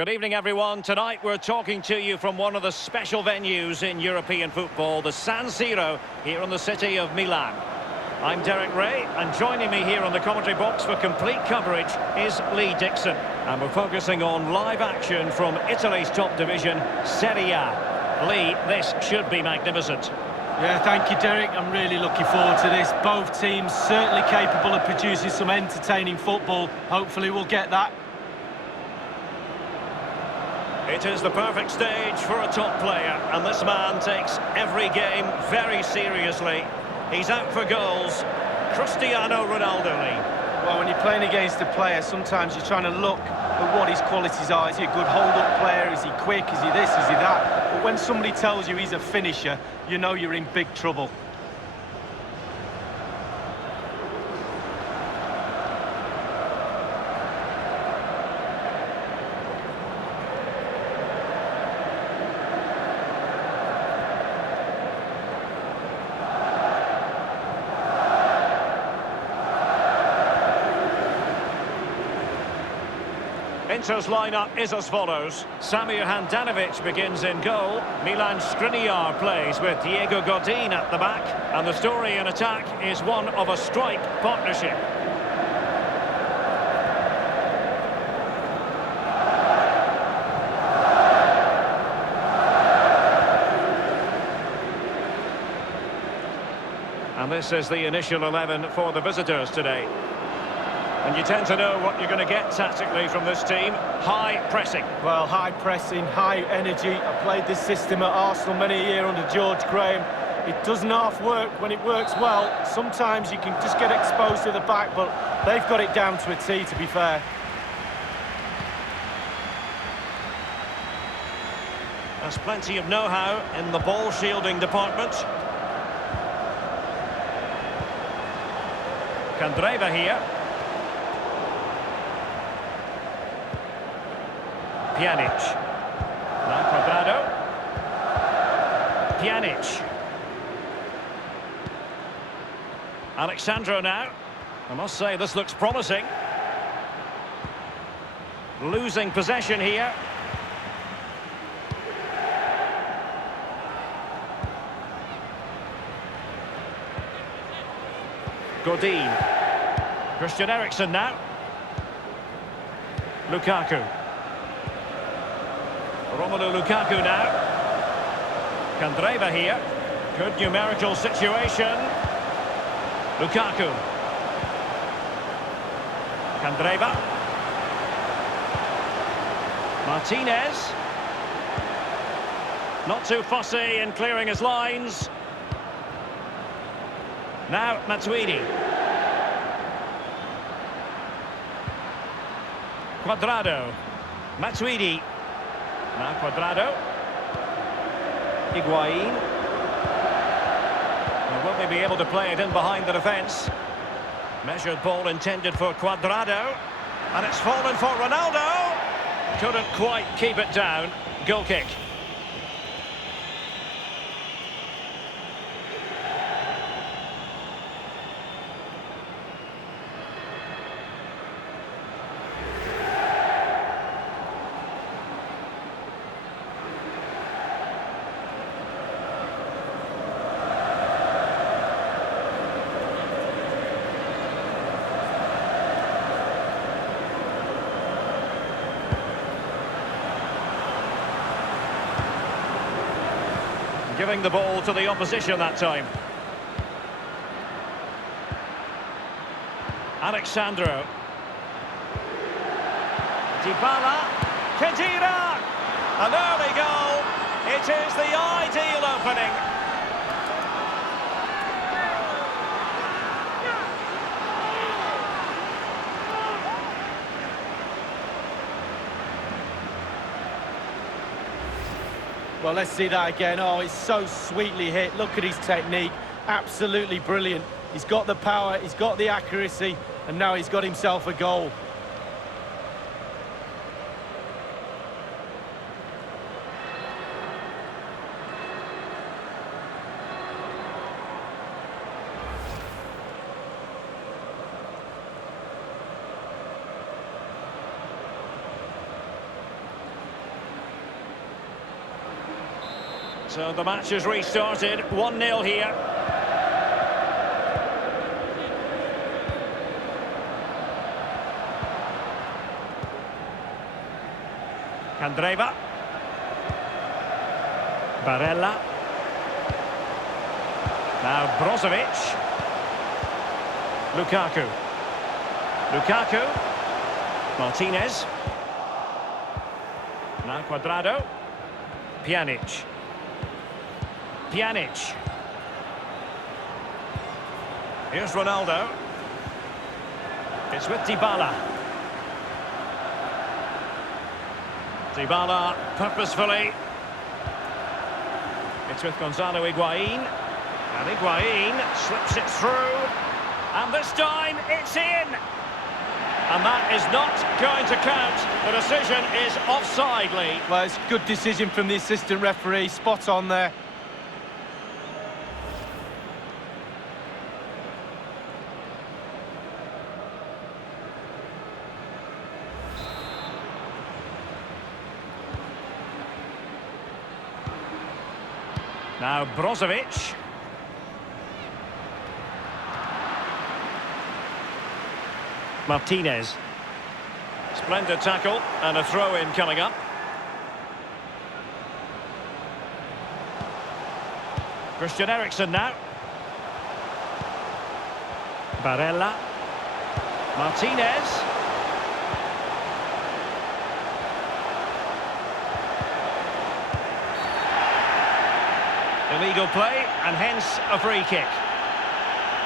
Good evening, everyone. Tonight we're talking to you from one of the special venues in European football, the San Siro, here in the city of Milan. I'm Derek Ray, and joining me here on the commentary box for complete coverage is Lee Dixon. And we're focusing on live action from Italy's top division, Serie A. Lee, this should be magnificent. Yeah, thank you, Derek. I'm really looking forward to this. Both teams certainly capable of producing some entertaining football. Hopefully we'll get that. It is the perfect stage for a top player, and this man takes every game very seriously. He's out for goals. Cristiano Ronaldo, Lee. Well, when you're playing against a player, sometimes you're trying to look at what his qualities are. Is he a good hold-up player? Is he quick? Is he this? Is he that? But when somebody tells you he's a finisher, you know you're in big trouble. Inter's lineup is as follows. Samir Handanovic begins in goal. Milan Skriniar plays with Diego Godin at the back. And the story in attack is one of a strike partnership. And this is the initial 11 for the visitors today. And you tend to know what you're going to get tactically from this team. High pressing. Well, high pressing, high energy. I played this system at Arsenal many a year under George Graham. It doesn't half work when it works well. Sometimes you can just get exposed to the back, but they've got it down to a T, to be fair. There's plenty of know-how in the ball shielding department. Candreva here. Pjanic. Now Cuadrado. Pjanic. Alexandro now. I must say, this looks promising. Losing possession here. Godin. Christian Eriksen now. Lukaku. Romelu Lukaku now. Candreva here. Good numerical situation. Lukaku. Candreva. Martinez. Not too fussy in clearing his lines. Now Matuidi. Cuadrado. Matuidi. Now Cuadrado. Higuain. Now, will they be able to play it in behind the defence? Measured ball intended for Cuadrado. And it's fallen for Ronaldo. Couldn't quite keep it down. Goal kick. Giving the ball to the opposition that time. Alexandro. Dybala. Khedira. An early goal. It is the ideal opening. Well, let's see that again. Oh, it's so sweetly hit. Look at his technique. Absolutely brilliant. He's got the power, he's got the accuracy, and now he's got himself a goal. So the match has restarted, 1-0 here. Candreva. Barella. Now Brozovic. Lukaku. Lukaku. Martinez. Now Cuadrado. Pjanic. Pjanic. Here's Ronaldo. It's with Dybala. Dybala purposefully. It's with Gonzalo Higuain. And Higuain slips it through. And this time it's in. And that is not going to count. The decision is offside, Lee. Well, it's a good decision from the assistant referee. Spot on there. Now Brozovic. Martinez. Splendid tackle and a throw-in coming up. Christian Eriksen now. Barella. Martinez. Illegal play, and hence a free kick.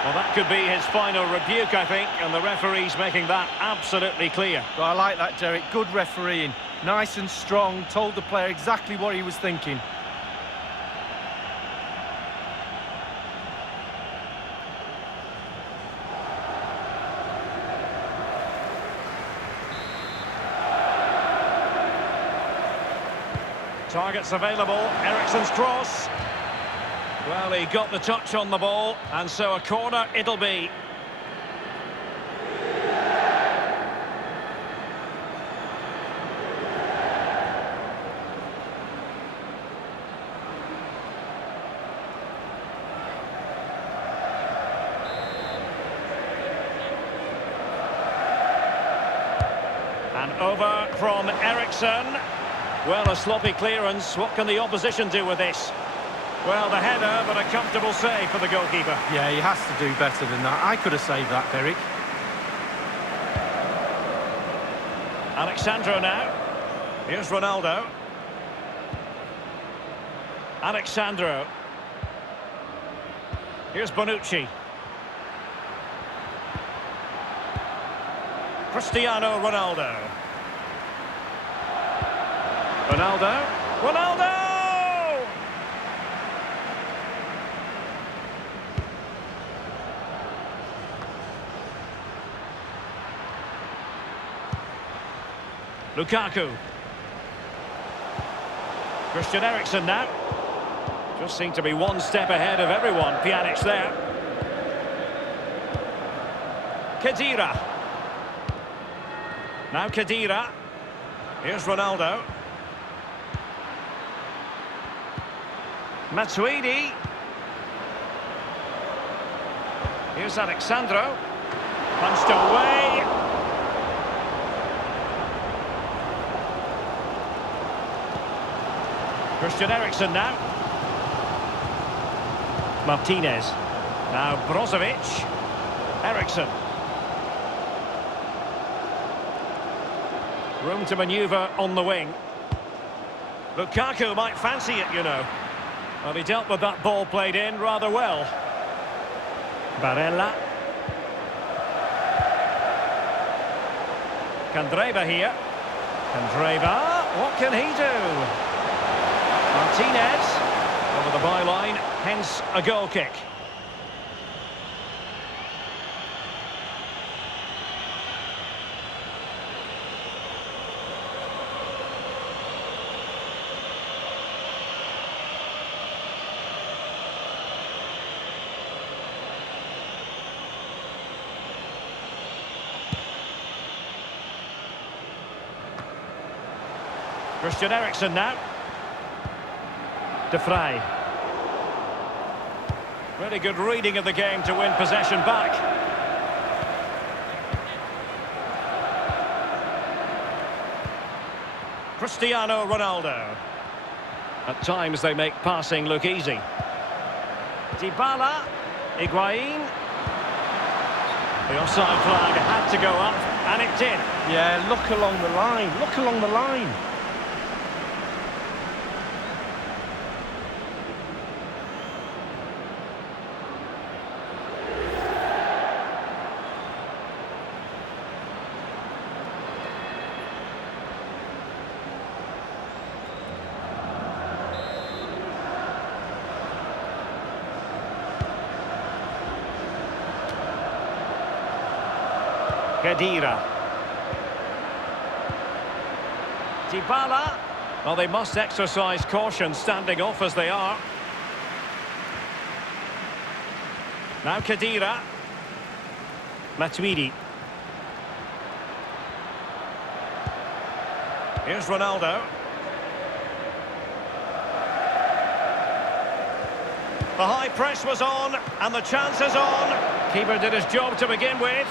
Well, that could be his final rebuke, I think, and the referee's making that absolutely clear. Well, I like that, Derek. Good refereeing. Nice and strong, told the player exactly what he was thinking. Targets available, Eriksen's cross. Well, he got the touch on the ball, and so a corner it'll be. And over from Eriksen. Well, a sloppy clearance. What can the opposition do with this? Well, the header, but a comfortable save for the goalkeeper. Yeah, he has to do better than that. I could have saved that, Derek. Alexandro now. Here's Ronaldo. Alexandro. Here's Bonucci. Cristiano Ronaldo. Ronaldo. Ronaldo! Lukaku. Christian Eriksen now. Just seemed to be one step ahead of everyone. Pjanic there. Khedira. Now Khedira. Here's Ronaldo. Matuidi. Here's Alexandro. Punched away. Christian Eriksen now. Martinez. Now Brozovic. Eriksen. Room to manoeuvre on the wing. Lukaku might fancy it, you know. Well, he dealt with that ball played in rather well. Barella. Candreva here. Candreva. What can he do? Martinez over the byline, hence a goal kick. Christian Eriksen now. De Vrij. Really good reading of the game to win possession back. Cristiano Ronaldo. At times they make passing look easy. Dybala. Higuain. The offside flag had to go up, and it did. Yeah, look along the line. Look along the line. Khedira. Dybala. Well, they must exercise caution standing off as they are. Now Khedira. Matuidi. Here's Ronaldo. The high press was on, and the chance is on. Keeper did his job to begin with.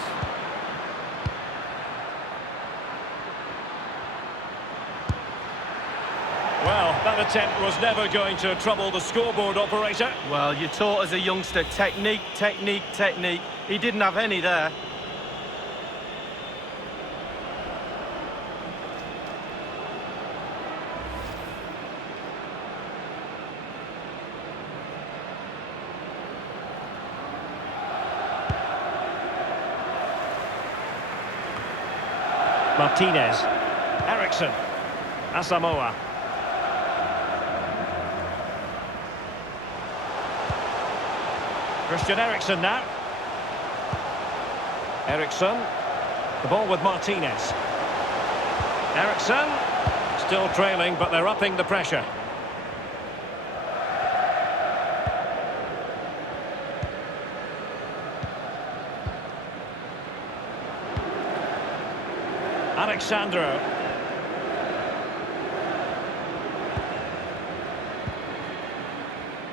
Well, that attempt was never going to trouble the scoreboard operator. Well, you're taught as a youngster, technique, technique, technique. He didn't have any there. Martinez. Ericsson. Asamoah. Christian Ericsson now. Ericsson. The ball with Martinez. Ericsson. Still trailing, but they're upping the pressure. Alexandro.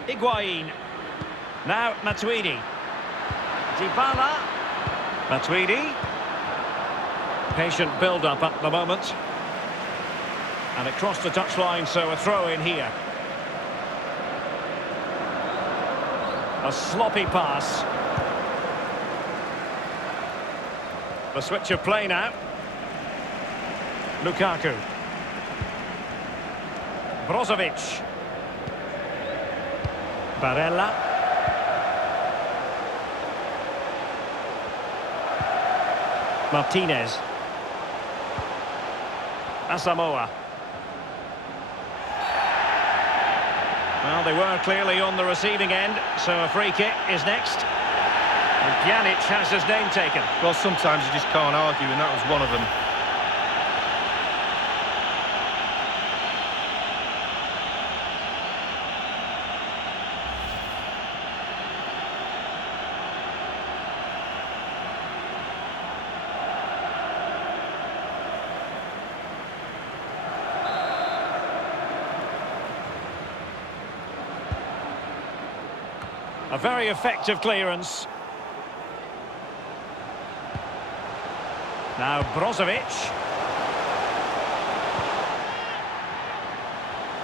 Higuain. Now Matuidi. Dybala. Matuidi. Patient build-up at the moment. And it crossed the touchline, so a throw in here. A sloppy pass. The switch of play now. Lukaku. Brozovic. Barella. Martinez. Asamoah. Well, they were clearly on the receiving end, so a free kick is next. And Pjanic has his name taken. Well, sometimes you just can't argue, and that was one of them. A very effective clearance. Now Brozovic.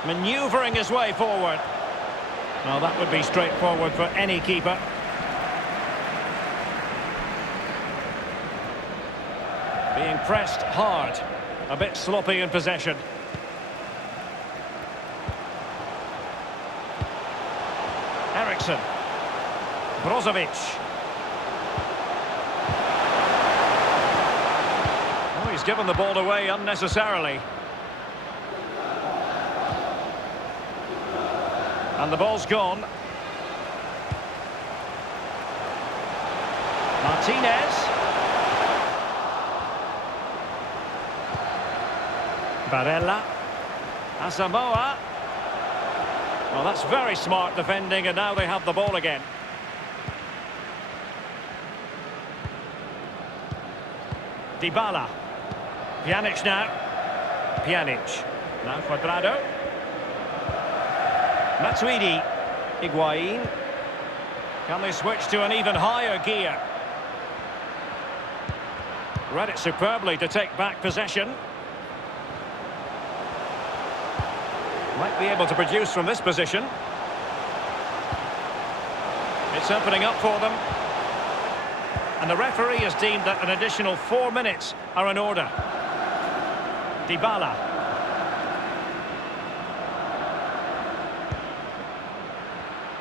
Manoeuvring his way forward. Well, that would be straightforward for any keeper. Being pressed hard. A bit sloppy in possession. Ericsson. Brozovic. Oh, he's given the ball away unnecessarily. And the ball's gone. Martinez. Barella. Asamoah. Well, that's very smart defending, and now they have the ball again. Dybala. Pjanic now. Pjanic. Now Cuadrado. Matuidi. Higuain. Can they switch to an even higher gear? Read it superbly to take back possession. Might be able to produce from this position. It's opening up for them. And the referee has deemed that an additional 4 minutes are in order. Dybala.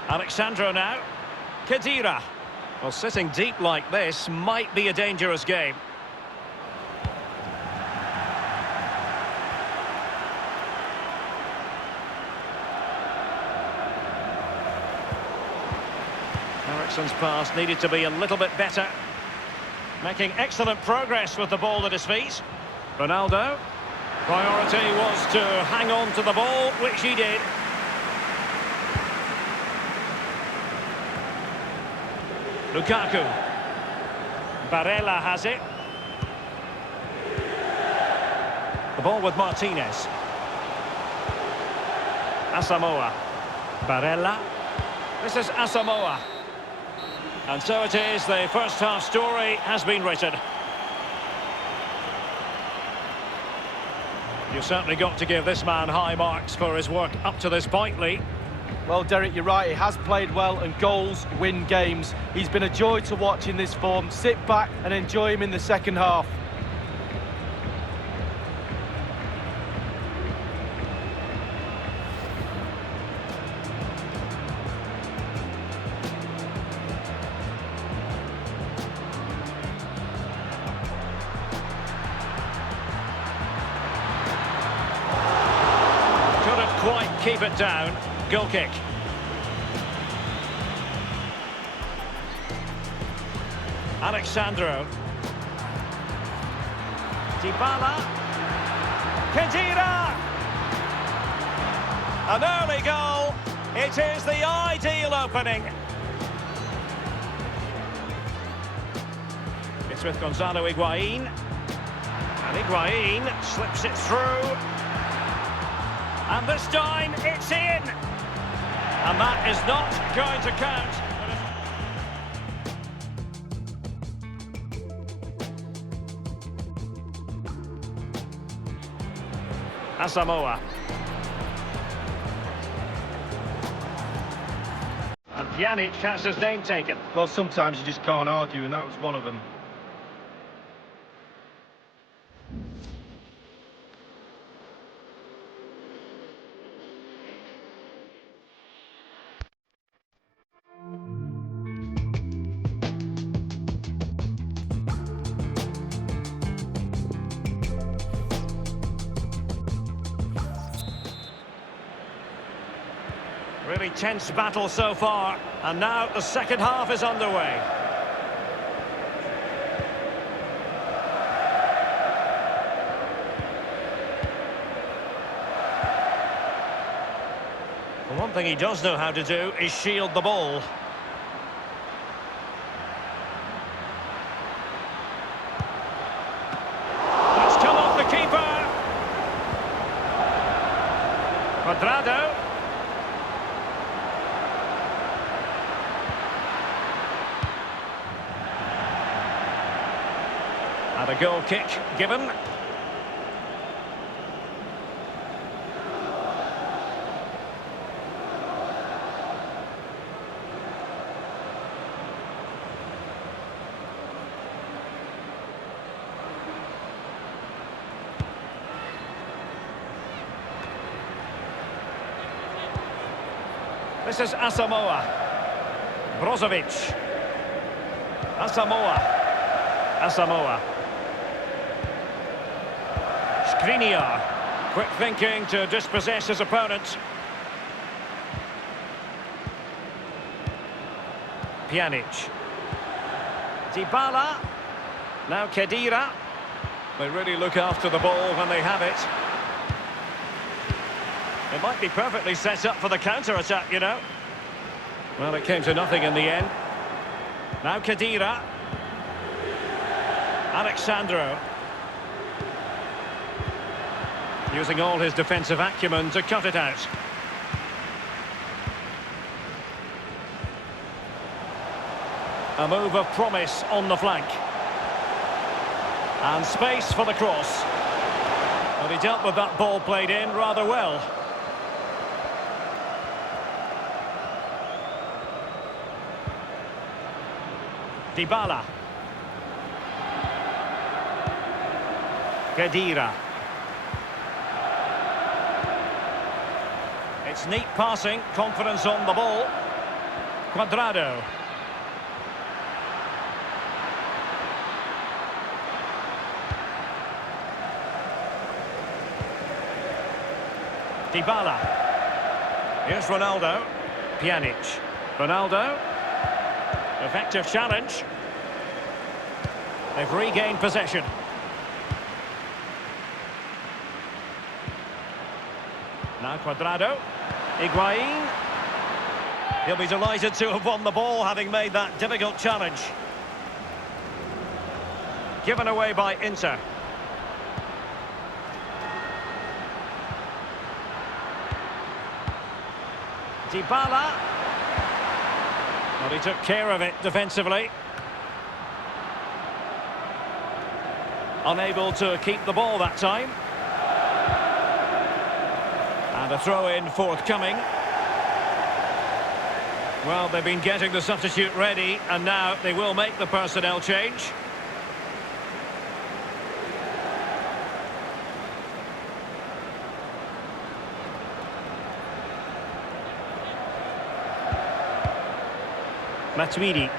Alexandro now. Khedira. Well, sitting deep like this might be a dangerous game. Eriksen's pass needed to be a little bit better. Making excellent progress with the ball at his feet. Ronaldo. Priority was to hang on to the ball, which he did. Lukaku. Barella has it. The ball with Martinez. Asamoah. Barella. This is Asamoah. And so it is, the first half story has been written. You've certainly got to give this man high marks for his work up to this point, Lee. Well, Derek, you're right. He has played well, and goals win games. He's been a joy to watch in this form. Sit back and enjoy him in the second half. Couldn't quite keep it down. Goal kick. Alexandro. Dybala. Khedira. An early goal. It is the ideal opening. It's with Gonzalo Higuain. And Higuain slips it through. And this time it's in. And that is not going to count. Asamoah. And Pjanic has his name taken. Well, sometimes you just can't argue, and that was one of them. Really tense battle so far, and now the second half is underway. The one thing he does know how to do is shield the ball. That's come off the keeper. Cuadrado. And a goal kick given. This is Asamoah. Brozovic. Asamoah. Asamoah. Skriniar, quick thinking to dispossess his opponent. Pjanic. Dybala. Now Khedira. They really look after the ball when they have it. It might be perfectly set up for the counter-attack, you know. Well, it came to nothing in the end. Now Khedira. Alexandro. Using all his defensive acumen to cut it out. A move of promise on the flank. And space for the cross. But he dealt with that ball played in rather well. Dybala. Khedira. It's neat passing, confidence on the ball. Cuadrado. Dybala. Here's Ronaldo. Pjanic. Ronaldo. Effective challenge. They've regained possession. Now Cuadrado. Higuain. He'll be delighted to have won the ball, having made that difficult challenge. Given away by Inter. Dybala. Well, he took care of it defensively. Unable to keep the ball that time. And a throw-in forthcoming. Well, they've been getting the substitute ready, and now they will make the personnel change. Matuidi.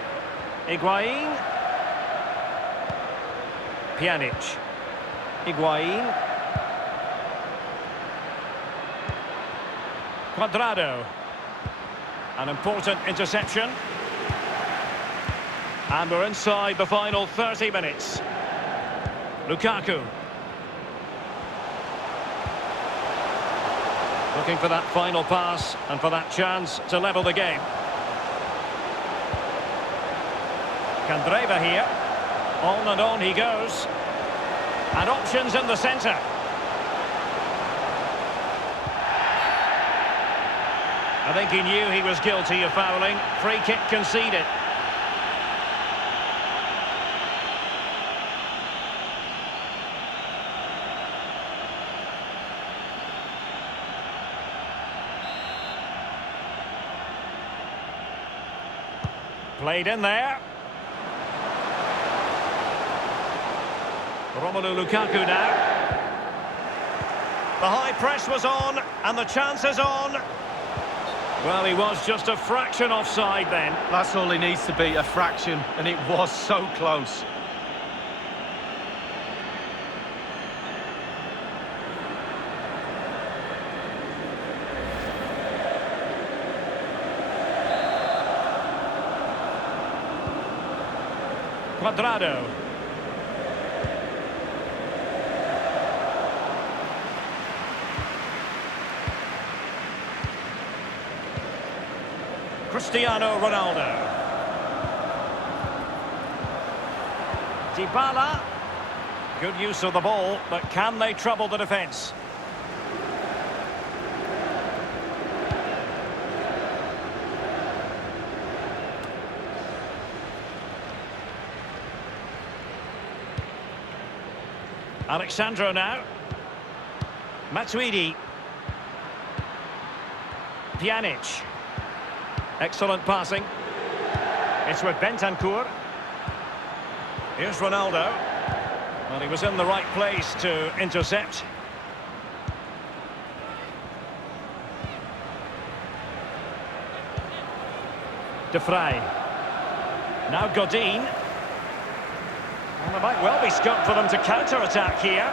Higuain. Pjanic. Higuain. Cuadrado. An important interception. And we're inside the final 30 minutes. Lukaku. Looking for that final pass and for that chance to level the game. Candreva here. On and on he goes. And options in the centre. I think he knew he was guilty of fouling. Free kick conceded. Played in there. Romelu Lukaku now. The high press was on, and the chance is on. Well, he was just a fraction offside then. That's all he needs to be, a fraction, and it was so close. Cuadrado. Cristiano Ronaldo. Dybala. Good use of the ball, but can they trouble the defence? Alexandro now. Matuidi. Pjanic. Excellent passing. It's with Bentancur. Here's Ronaldo. Well, he was in the right place to intercept. De Vrij. Now Godin. Well, there might well be scope for them to counter-attack here.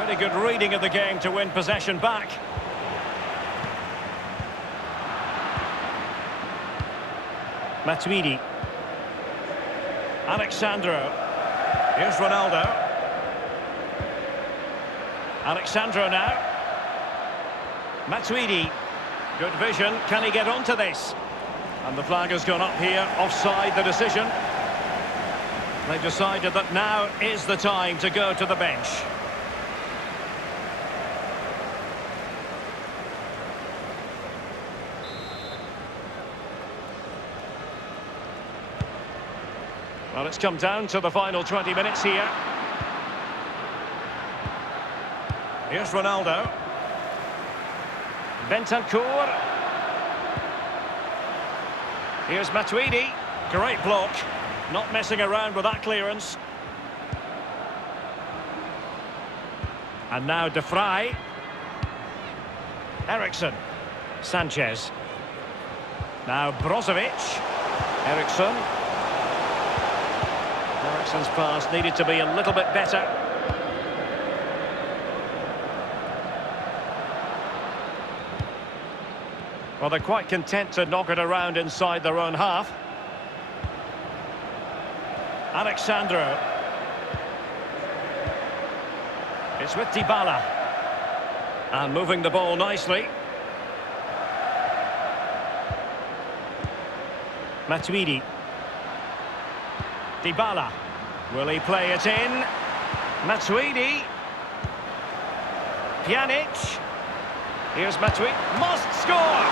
Really good reading of the game to win possession back. Matuidi. Alexandro. Here's Ronaldo. Alexandro now. Matuidi. Good vision. Can he get onto this? And the flag has gone up here. Offside the decision. They've decided that now is the time to go to the bench. Well, it's come down to the final 20 minutes here. Here's Ronaldo. Bentancur. Here's Matuidi. Great block. Not messing around with that clearance. And now De Vrij. Eriksson. Sanchez. Now Brozovic. Eriksson. Eriksson's pass needed to be a little bit better. Well, they're quite content to knock it around inside their own half. Alexandro. It's with Dybala. And moving the ball nicely. Matuidi. Dybala. Will he play it in? Matuidi. Pjanic. Here's Matuidi. Must score!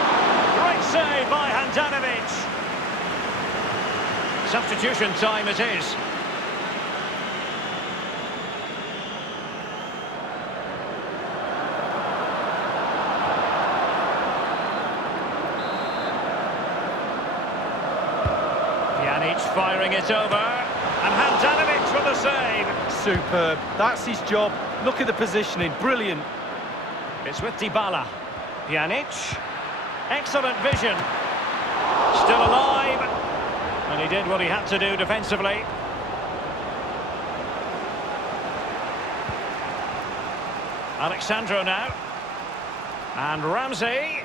Great save by Handanovic. Substitution time it is. Pjanic firing it over. And Handanovic with the save. Superb. That's his job. Look at the positioning. Brilliant. It's with Dybala. Pjanic. Excellent vision. Still alive. And he did what he had to do defensively. Alexandro now. And Ramsey.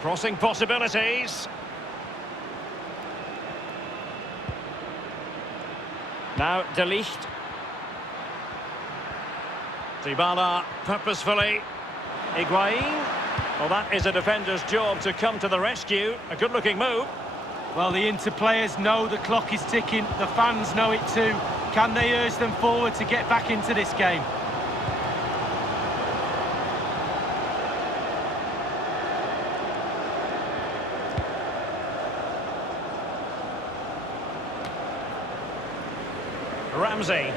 Crossing possibilities. Now De Ligt. Dybala purposefully. Higuain. Well, that is a defender's job to come to the rescue. A good-looking move. Well, the Inter players know the clock is ticking. The fans know it too. Can they urge them forward to get back into this game? Ramsey.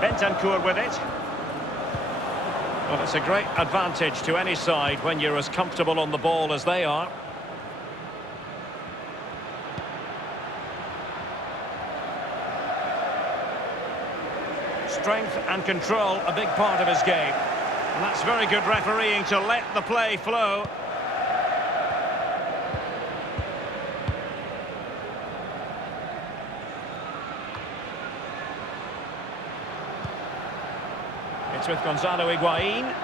Bentancur with it. Well, it's a great advantage to any side when you're as comfortable on the ball as they are. Strength and control, a big part of his game. And that's very good refereeing to let the play flow. It's with Gonzalo Higuain.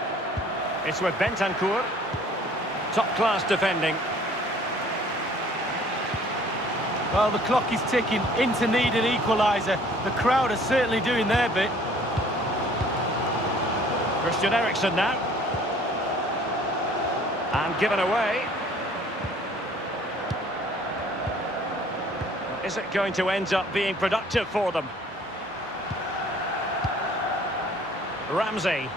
It's with Bentancur. Top-class defending. Well, the clock is ticking. Inter need an equaliser. The crowd are certainly doing their bit. Christian Eriksen now. And given away. Is it going to end up being productive for them? Ramsey.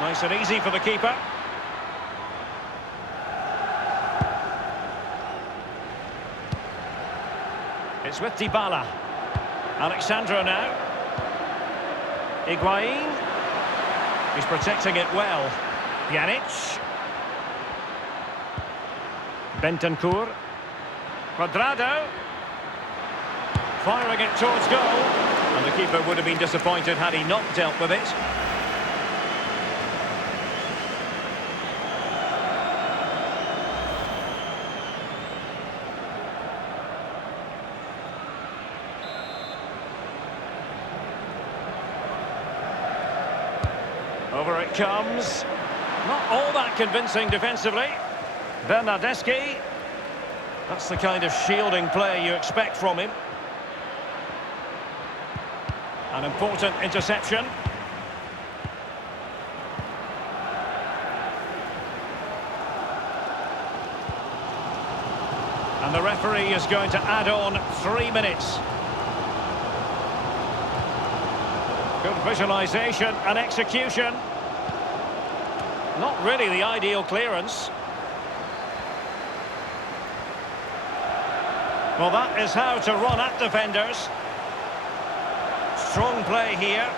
Nice and easy for the keeper. It's with Dybala. Alexandro now. Higuain. He's protecting it well. Pjanic. Bentancur. Cuadrado. Firing it towards goal. And the keeper would have been disappointed had he not dealt with it. Over it comes. Not all that convincing defensively. Bernardeschi. That's the kind of shielding play you expect from him. An important interception. And the referee is going to add on 3 minutes. Good visualisation and execution. Not really the ideal clearance. Well, that is how to run at defenders. Strong play here.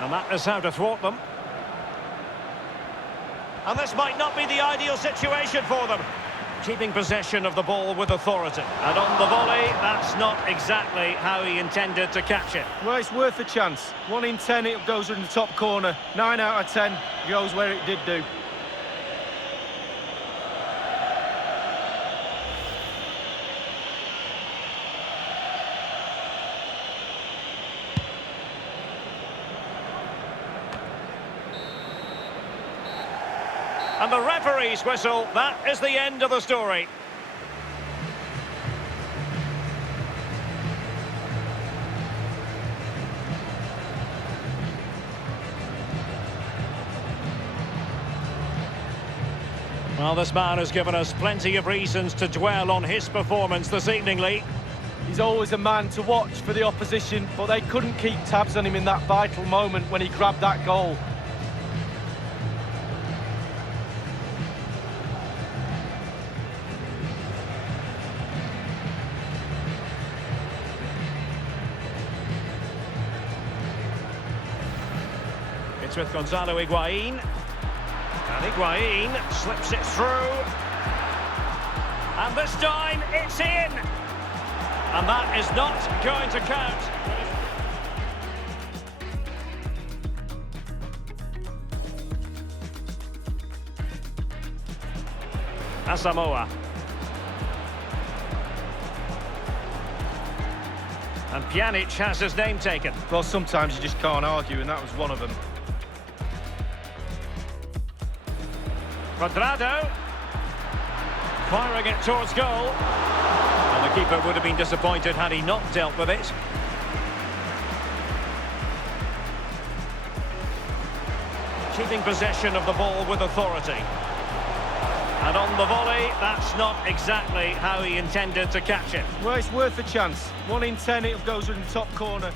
And that is how to thwart them. And this might not be the ideal situation for them. Keeping possession of the ball with authority. And on the volley, that's not exactly how he intended to catch it. Well, it's worth a chance. 1 in 10, it goes in the top corner. 9 out of 10 goes where it did do. And the referee's whistle, that is the end of the story. Well, this man has given us plenty of reasons to dwell on his performance this evening, Lee. He's always a man to watch for the opposition, but they couldn't keep tabs on him in that vital moment when he grabbed that goal. It's with Gonzalo Higuain. And Higuain slips it through. And this time, it's in! And that is not going to count. Asamoah. And Pjanic has his name taken. Well, sometimes you just can't argue, and that was one of them. Cuadrado. Firing it towards goal. And the keeper would have been disappointed had he not dealt with it. Keeping possession of the ball with authority. And on the volley, that's not exactly how he intended to catch it. Well, it's worth a chance. 1 in 10, it goes in the top corner.